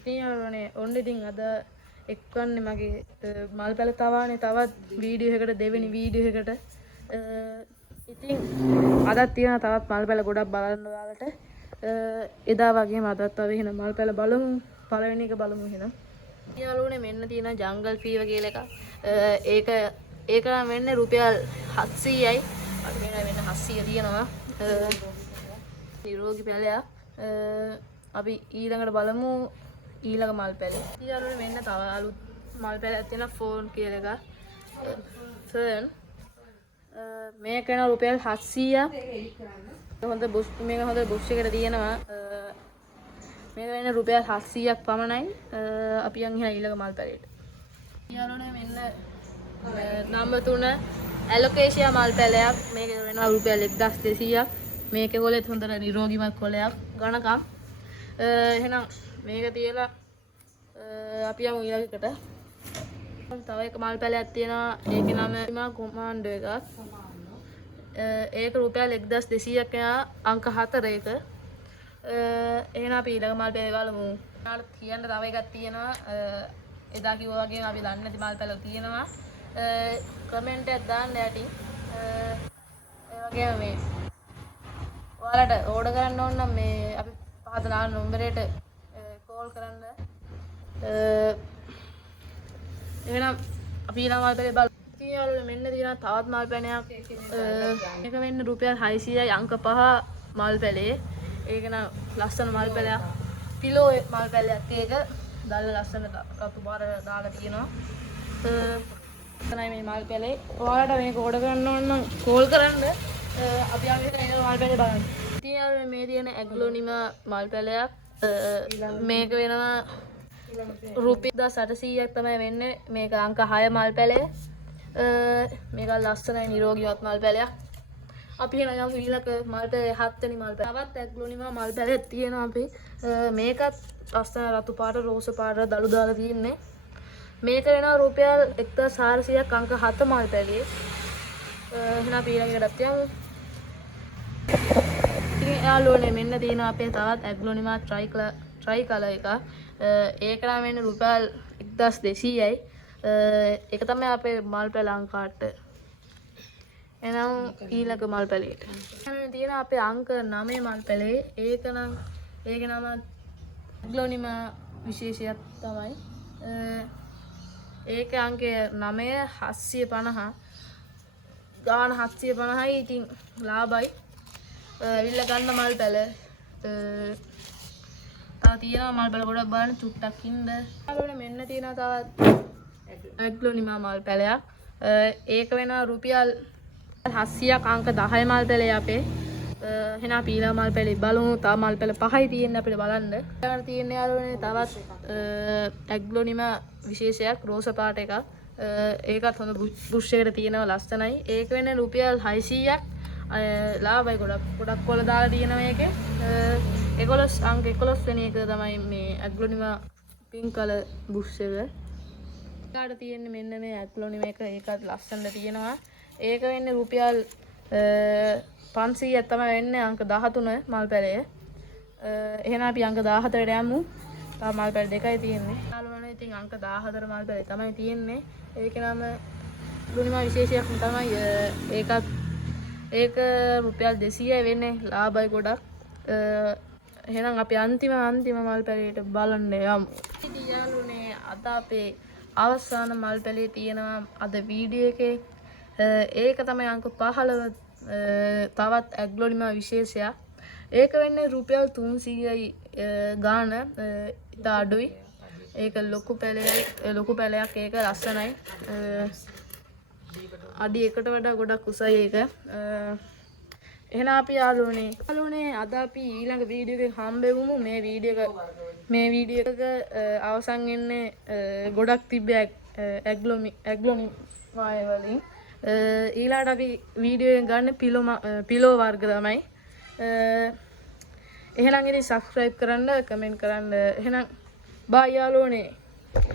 ඉතින් යාළුවනේ ඔන්න ඉතින් අද එක්වන්නේ මගේ මල් පැල තවානේ තවත් වීඩියෝ එකකට දෙවෙනි වීඩියෝ එකට ඉතින් අදත් තියෙන තවත් මල් පැල ගොඩක් බලන්න ඔයාලට එදා වගේම අදත් තව එහෙනම් මල් පැල බලමු පළවෙනි එක බලමු එහෙනම් යාළුවනේ මෙන්න තියෙන ජංගල් ෆීවර් කියලා එකක් ඒක නම් වෙන්නේ රුපියල් 700යි අද වෙන 700 තියෙනවා නිරෝගී පැලයක් අපි ඊළඟට බලමු ඊළඟ මල් පැලේ. ඊළඟට මෙන්න තව අලුත් මල් පැලයක් තියෙනවා ෆෝන් කියලා එකක්. ෆර්න් මේක වෙන රුපියල් 700ක්. හොඳ බුෂ් මේක හොඳ බුෂ් එකට තියෙනවා. මේක වෙන රුපියල් 700ක් පමණයි. අපි යන් ඊළඟ මල් පැලේට. ඊළඟට මෙන්න නම්බර් 3 ඇලොකේෂියා මල් පැලයක්. මේක වෙනවා රුපියල් 1200ක්. මේකේ කොලෙත් හොඳට නිරෝගීමත් කොලයක් ගණකම්. එහෙනම් මේක තියලා අපි යමු ඊළඟට. තව එක මල් පැලයක් තියෙනවා. ඒකේ නම කොමාන්ඩෝ එකක්. ඒක රුපියල් 1200ක් යනවා අංක 4 එක. එහෙනම් අපි ඊළඟ මල් පැලේ බලමු. ඊළඟට කියන්න තව එකක් තියෙනවා. එදා කිව්වා වගේම අපි දන්නේ නැති මල් පැල තියෙනවා. කමෙන්ට් එකක් දාන්න යටි. ඒ වගේම මේ ඔයාලට ඕඩර් කරන්න ඕන නම් මේ අපි පහත දාන නම්බරයට කෝල් කරන්න. එහෙනම් අපි ඊළඟ මල් පැලේ බලමු. ඉතින් යාළුවෝ මෙන්න තියෙනවා තවත් මල් පැනයක්. මේක වෙන්න රුපියල් 600යි අංක 5 මල් පැලේ. ඒක නම් ලස්සන මල් පැලයක්. පිලෝ මල් පැලයක් ඒක. දැල්ල ලස්සන රතු පාර දාලා තියෙනවා. තමයි මේ මල් පැලේ. ඔයාලට මේක ඕඩර් කරන්න ඕන නම් කෝල් කරන්න. අපි ආයෙත් එන මල් පැලේ බලන්න. ඉතින් මේ තියෙන ඇග්ලොනිමා මල් පැලයක්. මේක වෙනවා රුපියල් 800ක් තමයි වෙන්නේ. මේක අංක 6 මල් පැලේ. මේක ලස්සනයි නිරෝගීවත් මල් පැලයක්. අපි එහෙනම් යමු ඊළඟ මල් පැලේ 7 වෙනි මල් පැලේ. තවත් ඇග්ලොනිමා මල් පැලයක් තියෙනවා අපි. මේකත් ලස්සන රතු පාට රෝස පාට දළු දාලා තියෙන්නේ. මේක වෙනවා රුපියල් 1400ක් අංක 7 මල් පැලේ. එහෙනම් අපි ඊළඟටත් යමු. ඉතින් යාළුවනේ මෙන්න තියෙනවා අපේ තවත් ඇග්ලොනිමා ට්‍රයි කලර් එක. ඒක නම් වෙන්නේ රුපියල් 1200යි. ඒක තමයි අපේ මල් පැල අංක 8. එහෙනම් ඊළඟ මල් පැලේට. එහෙනම් තියෙන අපේ අංක 9 මල් පැලේ. ඒක නම් ඒකේ නම ඇග්ලොනිමා විශේෂයක් තමයි. ඒකේ අංකය 9 750. ගාන 750යි. ඉතින් ලාභයි. විල්ල ගන්න මල් පැල. තව තියෙනවා මල් පැල ගොඩක් බලන්න චුට්ටක් ඉන්න. යාළුවනේ මෙන්න තියෙනවා තවත් ඇග්ලොනිමා මල් පැලයක්. ඒක වෙනවා රුපියල් 700ක් අංක 10 මල් පැලේ අපේ. එහෙනම් අපි ඊළඟ මල් පැලේ බලමු. තව මල් පැල 5යි තියෙන්නේ අපිට බලන්න. ඊළඟට තියෙන්නේ යාළුවනේ තවත් ඇග්ලොනිමා විශේෂයක් රෝස පාට එකක්. ඒකත් හොඳ බුෂ් එකට තියෙනවා ලස්සනයි. ඒක වෙන්නේ රුපියල් 600ක්. ලාභයි ගොඩක් කොළ දාලා තියෙනවා මේකේ. 11 අංක 11 වෙනි එක තමයි මේ ඇග්ලොනිමා පින්ක් කලර් බුෂ් එක. ඊළඟට තියෙන්නේ මෙන්න මේ ඇග්ලොනිමා එක. ඒකත් ලස්සනට තියෙනවා. ඒක වෙන්නේ රුපියල් 500ක් තමයි වෙන්නේ අංක 13 මල් පැලේ. එහෙනම් අපි අංක 14ට යමු. තව මල් පැල දෙකයි තියෙන්නේ. යාළුවනේ ඉතින් අංක 14 මල් පැලේ තමයි තියෙන්නේ. ඒකේ නම ඇග්ලොනිමා විශේෂයක් තමයි. ඒක රුපියල් 200යි වෙන්නේ. ලාභයි ගොඩක්. එහෙනම් අපි අන්තිම මල් පැලේට බලන්න යමු. ඉතින් යාළුවනේ අද අපේ අවසාන මල් පැලේ තියෙනවා අද වීඩියෝ එකේ. ඒක තමයි අංක 15 තවත් ඇග්ලොනිමා විශේෂයක්. ඒක වෙන්නේ රුපියල් 300යි ගාන. ඉතා අඩුයි. ඒක ලොකු පැලයක්. ඒක ලස්සනයි. අඩි එකට වඩා ගොඩක් උසයි ඒක. එහෙනම් අපි යාළුවනේ අද අපි ඊළඟ වීඩියෝ එකේ හම්බෙමු. මේ වීඩියෝ එක අවසන් වෙන්නේ ගොඩක් තිබ්බේ ඇග්ලොනිමා වලින්. ඊළඟට අපි වීඩියෝ එක ගන්න පිලෝ වර්ග තමයි. එහෙනම් ඉතින් subscribe කරන්න, කමෙන්ට් කරන්න. එහෙනම් බයි යාළුවනේ.